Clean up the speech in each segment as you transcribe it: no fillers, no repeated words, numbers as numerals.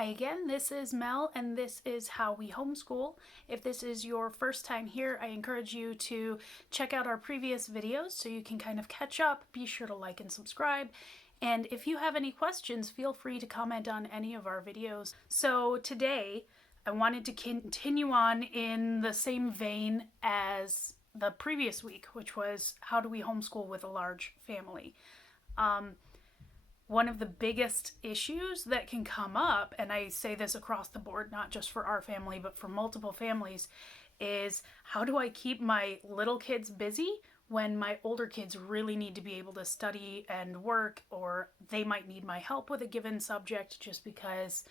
Hi again, this is Mel and this is How We Homeschool. If this is your first time here, I encourage you to check out our previous videos so you can kind of catch up. Be sure to like and subscribe. And if you have any questions, feel free to comment on any of our videos. So today, I wanted to continue on in the same vein as the previous week, which was how do we homeschool with a large family. One of the biggest issues that can come up, and I say this across the board, not just for our family, but for multiple families, is how do I keep my little kids busy when my older kids really need to be able to study and work, or they might need my help with a given subject just because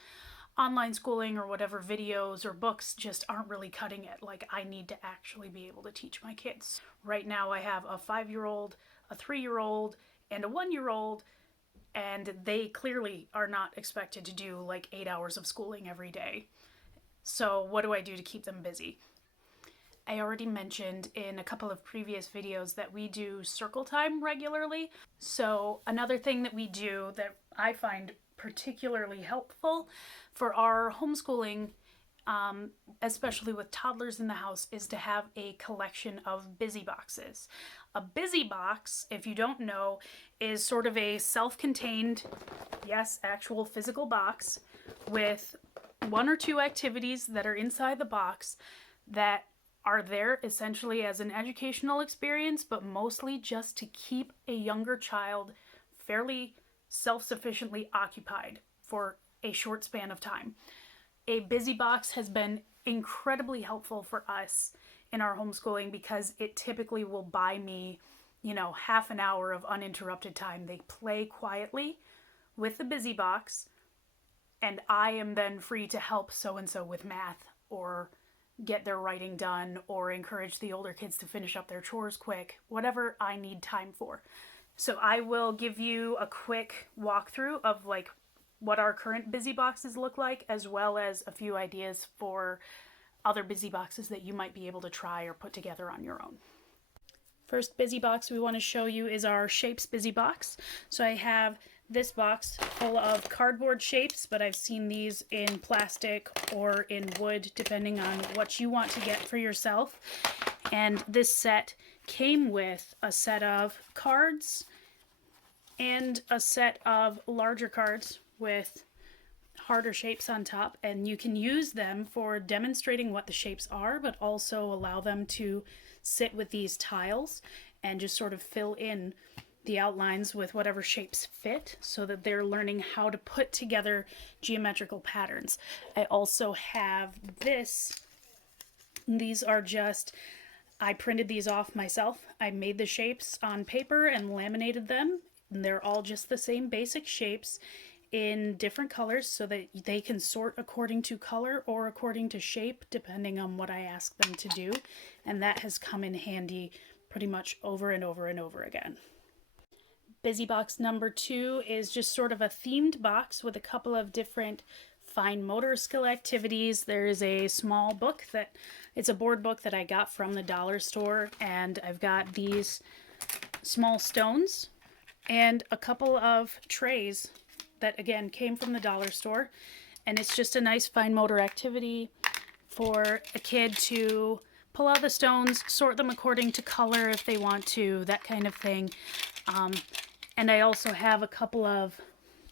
online schooling or whatever videos or books just aren't really cutting it. Like, I need to actually be able to teach my kids. Right now I have a 5-year-old, a 3-year-old, and a 1-year-old, and they clearly are not expected to do like 8 hours of schooling every day. So what do I do to keep them busy? I already mentioned in a couple of previous videos that we do circle time regularly. So another thing that we do that I find particularly helpful for our homeschooling, especially with toddlers in the house, is to have a collection of busy boxes. A busy box, if you don't know, is sort of a self-contained, yes, actual physical box with 1 or 2 activities that are inside the box that are there essentially as an educational experience, but mostly just to keep a younger child fairly self-sufficiently occupied for a short span of time. A busy box has been incredibly helpful for us in our homeschooling because it typically will buy me, half an hour of uninterrupted time. They play quietly with the busy box, and I am then free to help so-and-so with math or get their writing done or encourage the older kids to finish up their chores quick, whatever I need time for. So I will give you a quick walkthrough of like what our current busy boxes look like, as well as a few ideas for other busy boxes that you might be able to try or put together on your own. First busy box we want to show you is our shapes busy box. So I have this box full of cardboard shapes, but I've seen these in plastic or in wood, depending on what you want to get for yourself. And this set came with a set of cards and a set of larger cards with harder shapes on top, and you can use them for demonstrating what the shapes are, but also allow them to sit with these tiles and just sort of fill in the outlines with whatever shapes fit so that they're learning how to put together geometrical patterns. I also have this. These are just, I printed these off myself. I made the shapes on paper and laminated them, and they're all just the same basic shapes in different colors so that they can sort according to color or according to shape, depending on what I ask them to do. And that has come in handy pretty much over and over and over again. Busy box number 2 is just sort of a themed box with a couple of different fine motor skill activities. There is a small book it's a board book that I got from the dollar store, and I've got these small stones and a couple of trays that again came from the dollar store, and it's just a nice fine motor activity for a kid to pull out the stones, sort them according to color if they want to, that kind of thing. And I also have a couple of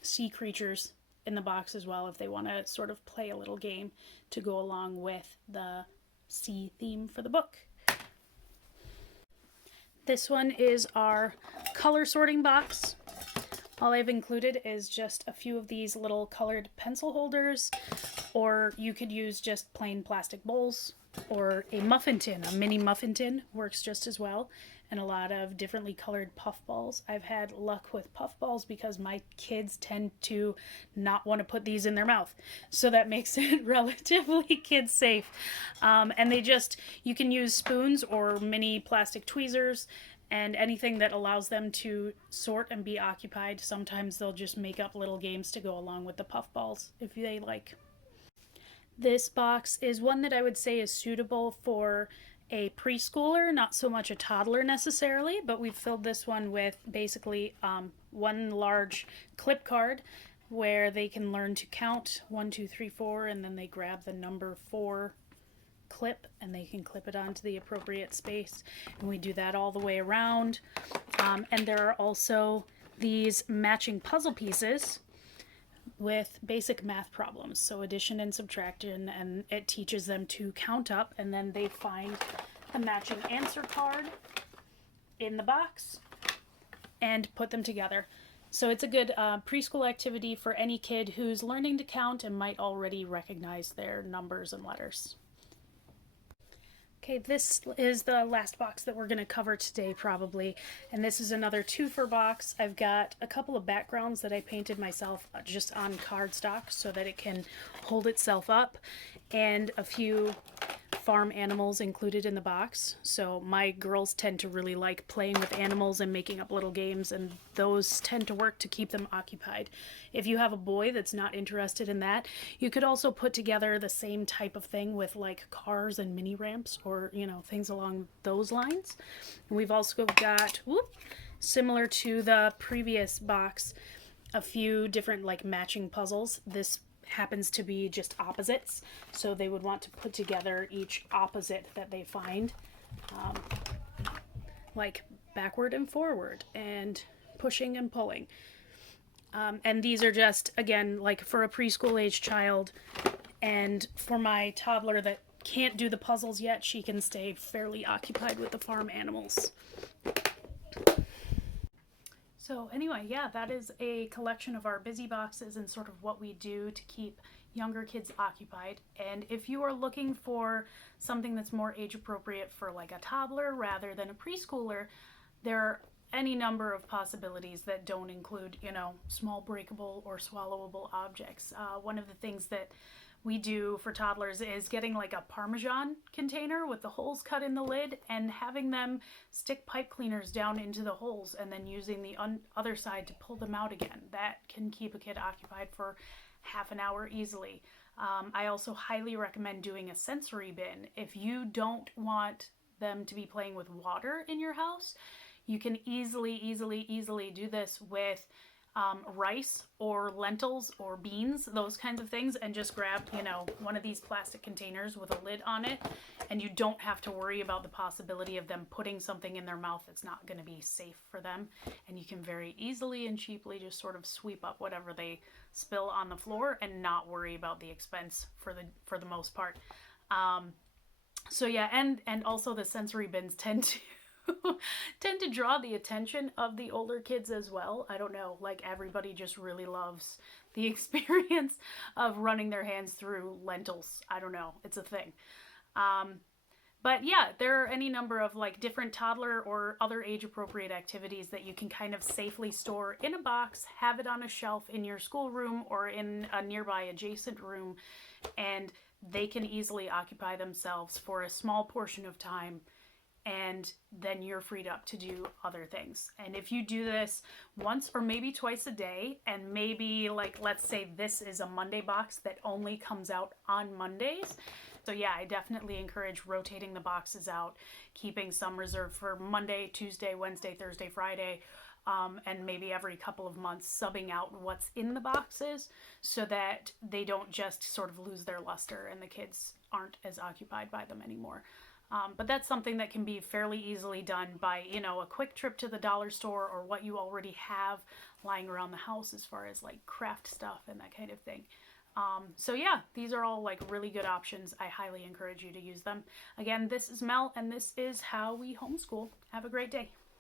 sea creatures in the box as well if they want to sort of play a little game to go along with the sea theme for the book. This one is our color sorting box. All I've included is just a few of these little colored pencil holders, or you could use just plain plastic bowls, or a muffin tin. A mini muffin tin works just as well, and a lot of differently colored puff balls. I've had luck with puff balls because my kids tend to not want to put these in their mouth, so that makes it relatively kid safe. And you can use spoons or mini plastic tweezers and anything that allows them to sort and be occupied. Sometimes they'll just make up little games to go along with the puff balls if they like. This box is one that I would say is suitable for a preschooler, not so much a toddler necessarily, but we've filled this one with basically one large clip card where they can learn to count 1, 2, 3, 4, and then they grab the number 4 clip and they can clip it onto the appropriate space. And we do that all the way around. And there are also these matching puzzle pieces with basic math problems, so addition and subtraction, and it teaches them to count up, and then they find a matching answer card in the box and put them together. So it's a good preschool activity for any kid who's learning to count and might already recognize their numbers and letters. Okay, this is the last box that we're going to cover today probably, and this is another 2-for box. I've got a couple of backgrounds that I painted myself just on cardstock so that it can hold itself up, and a few farm animals included in the box. So my girls tend to really like playing with animals and making up little games, and those tend to work to keep them occupied. If you have a boy that's not interested in that, you could also put together the same type of thing with like cars and mini ramps, or things along those lines. And we've also got, similar to the previous box, a few different like matching puzzles. This happens to be just opposites, so they would want to put together each opposite that they find, like backward and forward and pushing and pulling. And these are just, again, like for a preschool age child, and for my toddler that can't do the puzzles yet, she can stay fairly occupied with the farm animals. So anyway, yeah, that is a collection of our busy boxes and sort of what we do to keep younger kids occupied. And if you are looking for something that's more age appropriate for like a toddler rather than a preschooler, there are any number of possibilities that don't include, small breakable or swallowable objects. One of the things that we do for toddlers is getting like a Parmesan container with the holes cut in the lid and having them stick pipe cleaners down into the holes and then using the other side to pull them out again. That can keep a kid occupied for half an hour easily. I also highly recommend doing a sensory bin. If you don't want them to be playing with water in your house, you can easily do this with rice or lentils or beans, those kinds of things, and just grab, one of these plastic containers with a lid on it, and you don't have to worry about the possibility of them putting something in their mouth that's not going to be safe for them, and you can very easily and cheaply just sort of sweep up whatever they spill on the floor and not worry about the expense for the most part. So yeah, and also the sensory bins tend to draw the attention of the older kids as well. I don't know, like everybody just really loves the experience of running their hands through lentils. I don't know, it's a thing. But yeah, there are any number of like different toddler or other age appropriate activities that you can kind of safely store in a box, have it on a shelf in your schoolroom or in a nearby adjacent room, and they can easily occupy themselves for a small portion of time, and then you're freed up to do other things. And if you do this once or maybe twice a day, and maybe like, let's say this is a Monday box that only comes out on Mondays. So yeah, I definitely encourage rotating the boxes out, keeping some reserved for Monday, Tuesday, Wednesday, Thursday, Friday, and maybe every couple of months subbing out what's in the boxes so that they don't just sort of lose their luster and the kids aren't as occupied by them anymore. But that's something that can be fairly easily done by, a quick trip to the dollar store or what you already have lying around the house as far as like craft stuff and that kind of thing. So yeah, these are all like really good options. I highly encourage you to use them. Again, this is Mel, and this is How We Homeschool. Have a great day.